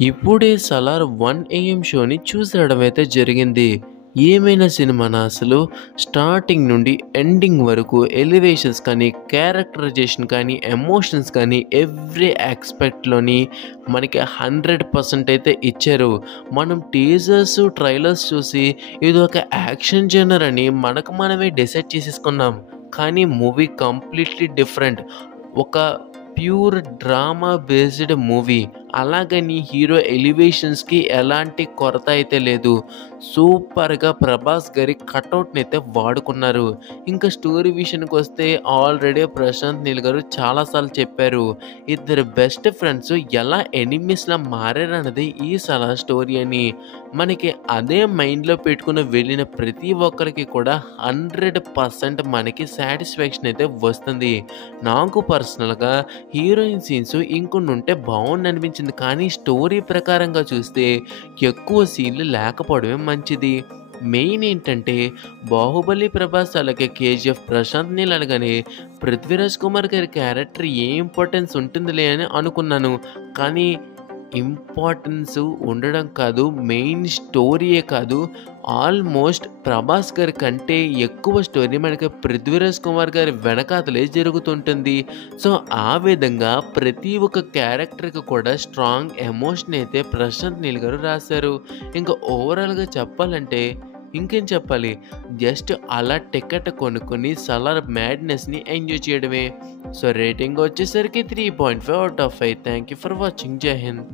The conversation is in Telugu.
ఇప్పుడే 'సలార్ 1 AM' షోని చూసేయడం అయితే జరిగింది. ఏమైనా సినిమానా అసలు? స్టార్టింగ్ నుండి ఎండింగ్ వరకు ఎలివేషన్స్ కానీ, క్యారెక్టరైజేషన్ కానీ, ఎమోషన్స్ కానీ ఎవ్రీ ఆస్పెక్ట్‌లోని మనకి 100% అయితే ఇచ్చారు. మనం టీజర్స్, ట్రైలర్స్ చూసి ఇదొక యాక్షన్ జోనర్ అని మనకు మనమే డిసైడ్ చేసేసుకున్నాం. కానీ మూవీ కంప్లీట్‌లీ డిఫరెంట్. ఒక ప్యూర్ డ్రామా బేస్డ్ మూవీ. అలాగని హీరో ఎలివేషన్స్‌కి ఎలాంటి కొరత అయితే లేదు. సూపర్‌గా ప్రభాస్ గారి కటౌట్‌ని అయితే వాడుకున్నారు. ఇంకా స్టోరీ విషయానికొస్తే ఆల్రెడీ ప్రశాంత్ నీల్ గారు చాలా సార్లు చెప్పారు. ఇద్దరు బెస్ట్ ఫ్రెండ్స్ ఎలా ఎనిమీస్‌లా మారారన్నది ఈ సలార్ స్టోరీ అని. మనకి అదే మైండ్‌లో పెట్టుకొని వెళ్ళిన ప్రతి ఒక్కరికి కూడా 100% మనకి సాటిస్ఫాక్షన్ అయితే వస్తుంది. నాకు పర్సనల్‌గా హీరోయిన్ సీన్స్ ఇంకొన్ని ఉంటే బాగుండనిపించింది. కానీ స్టోరీ ప్రకారంగా చూస్తే ఎక్కువ సీన్లు లేకపోవడమే మంచిది. మెయిన్ ఏంటంటే 'బాహుబలి' ప్రభాస్ అలాగే 'కేజీఎఫ్' ప్రశాంత్ నీల్ అనగానే 'పృథ్వీరాజ్ కుమార్' గారి క్యారెక్టర్ ఏ ఇంపార్టెన్స్ ఉంటుందిలే అని అనుకున్నాను. కానీ ఇంపార్టెన్స్ ఉండడం కాదు, మెయిన్ స్టోరీయే కాదు, ఆల్మోస్ట్ ప్రభాస్ గారి కంటే ఎక్కువ స్టోరీ మనకి 'పృథ్వీరాజ్ కుమార్' గారి వెనకాతలే జరుగుతుంటుంది. సో ఆ విధంగా ప్రతి ఒక్క క్యారెక్టర్‌కి కూడా స్ట్రాంగ్ ఎమోషన్ అయితే ప్రశాంత్ నీల్ గారు రాశారు. ఇంకా ఓవరాల్‌గా చెప్పాలంటే ఇంకేం చెప్పాలి, జస్ట్ అలా టికెట్ కొనుక్కొని 'సలార్' మ్యాడ్‌నెస్‌ని ఎంజాయ్ చేయడమే. సో రేటింగ్ వచ్చేసరికి 3.5 out of 5. Thank you for watching. జై హింద్.